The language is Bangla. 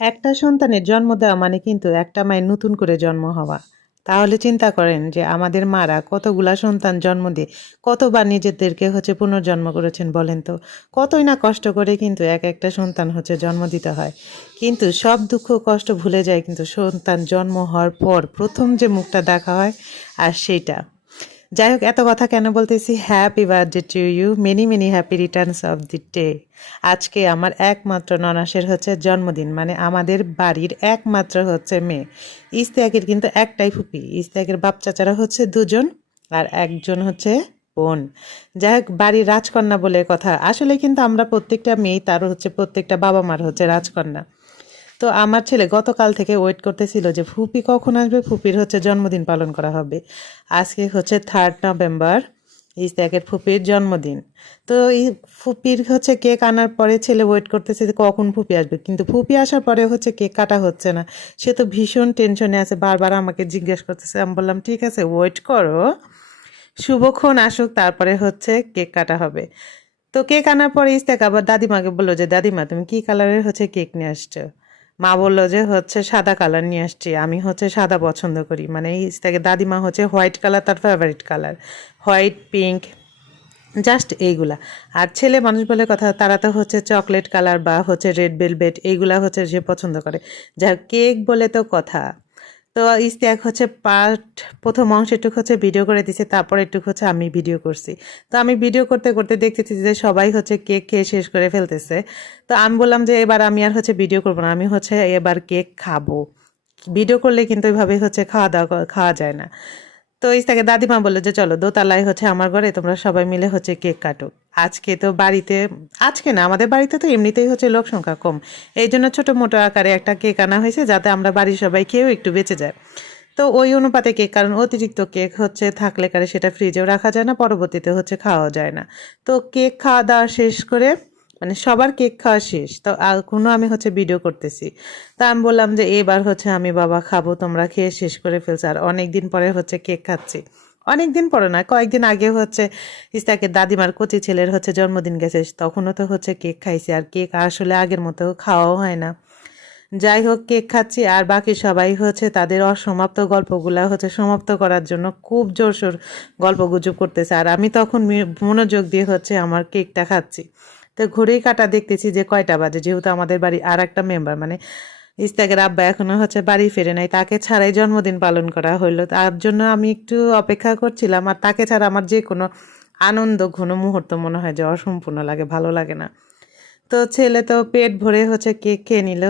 একটা সন্তানের জন্ম দেওয়া মানে কিন্তু একটা মায়ের নতুন করে জন্ম হওয়া। তাহলে চিন্তা করেন যে আমাদের মারা কতগুলা সন্তান জন্ম দিয়ে কতবার নিজেদেরকে পুনর্জন্ম করেছেন বলেন তো। কতই না কষ্ট করে কিন্তু এক একটা সন্তান জন্ম দিতে হয়। কিন্তু সব দুঃখ কষ্ট ভুলে যায় কিন্তু সন্তান জন্ম হওয়ার পর প্রথম যে মুখটা দেখা হয় আর সেইটা। যাই হোক, এত কথা কেন বলতেছি, happy birthday to you, many many happy returns of the day. আজকে আমার একমাত্র ননাসের জন্মদিন, মানে আমাদের বাড়ির একমাত্র মেয়ে। ইস্তিয়াকের কিন্তু একটাই ফুপি, ইস্তিয়াকের বাপ চাচারা দুজন, আর একজন বোন। যাই হোক, বাড়ির রাজকন্যা বলে কথা। আসলে কিন্তু আমরা প্রত্যেকটা মেয়ে তার প্রত্যেকটা বাবা মার রাজকন্যা। তো আমার ছেলে গতকাল থেকে ওয়েট করতেছিল যে ফুপি কখন আসবে, ফুপির জন্মদিন পালন করা হবে। আজকে 3 নভেম্বর, ইস্তাকের ফুপির জন্মদিন। তো এই ফুপির কেক আনার পরে ছেলে ওয়েট করতেছে যে কখন ফুপি আসবে, কিন্তু ফুপি আসার পরে কেক কাটা হচ্ছে না। সে তো ভীষণ টেনশনে আছে, বারবার আমাকে জিজ্ঞেস করতেছে। আমি বললাম ঠিক আছে, ওয়েট করো, শুভক্ষণ আসুক, তারপরে কেক কাটা হবে। তো কেক আনার পরে ইস্তাক আবার দাদিমাকে বললো যে দাদিমা তুমি কি কালারের কেক নিয়ে আসছো। মা বললো যে সাদা কালার নিয়ে আসছি, আমি সাদা পছন্দ করি। মানে ইস্তাকে দাদিমা হোয়াইট কালার তার favourite colour, white pink just এইগুলা। আর ছেলে মানুষ বলে কথা, তারা তো চকলেট কালার বা রেড ভেলভেট এইগুলা যে পছন্দ করে। যা কেক বলে তো কথা। তো ইস্তিয়াক প্রথম অংশ একটু ভিডিও করে দিছে, তারপর একটু আমি ভিডিও করছি। তো আমি ভিডিও করতে করতে দেখতেছি যে সবাই কেক খেয়ে শেষ করে ফেলতেছে। তো আমি বললাম যে এবার আমি আর ভিডিও করবো না, আমি এবার কেক খাবো। ভিডিও করলে কিন্তু ওইভাবে খাওয়া দাওয়া খাওয়া যায় না। তো ইস্তাকে দাদিমা বললো যে চলো দোতলায় আমার ঘরে তোমরা সবাই মিলে কেক কাটো। আজকে তো বাড়িতে, আজকে না আমাদের বাড়িতে তো এমনিতেই লোক সংখ্যা কম, এই জন্য ছোটো মোটো আকারে একটা কেক আনা হয়েছে যাতে আমরা বাড়ির সবাই খেয়েও একটু বেঁচে যায়। তো ওই অনুপাতে কেক, কারণ অতিরিক্ত কেক থাকলে কারে সেটা ফ্রিজেও রাখা যায় না, পরবর্তীতে খাওয়া যায় না। তো কেক খাওয়া দাওয়া শেষ করে, মানে সবার কেক খাওয়া শেষ, তো এখনো আমি ভিডিও করতেছি। তা আমি বললাম যে এবার আমি বাবা খাবো, তোমরা খেয়ে শেষ করে ফেলছো, আর অনেক দিন পরে কেক খাচ্ছি। অনেক দিন পরে না, কয়েকদিন আগে ইস্তাকের দাদিমার কচি ছেলের জন্মদিন গেছে, তখনও তো কেক খাইছি, আর কেক আসলে আগের মতো খাওয়াও হয় না। যাই হোক, কেক খাচ্ছি, আর বাকি সবাই তাদের অসমাপ্ত গল্পগুলা সমাপ্ত করার জন্য খুব জোরসোর গল্পগুজব করতেছে, আর আমি তখন মনোযোগ দিয়ে আমার কেকটা খাচ্ছি। তো ঘড়ির কাঁটা দেখতেছি যে কয়টা বাজে, যেহেতু আমাদের বাড়ি আর একটা মেম্বার, মানে ইস্তাকের আব্বা এখনো বাড়ি ফেরে নাই, তাকে ছাড়াই জন্মদিন পালন করা হইলো। তার জন্য আমি একটু অপেক্ষা করছিলাম, আর তাকে ছাড়া আমার যে কোনো আনন্দ ঘন মুহূর্ত মনে হয় যে অসম্পূর্ণ লাগে, ভালো লাগে না। তো ছেলে তো পেট ভরে কেক খেয়ে নিল।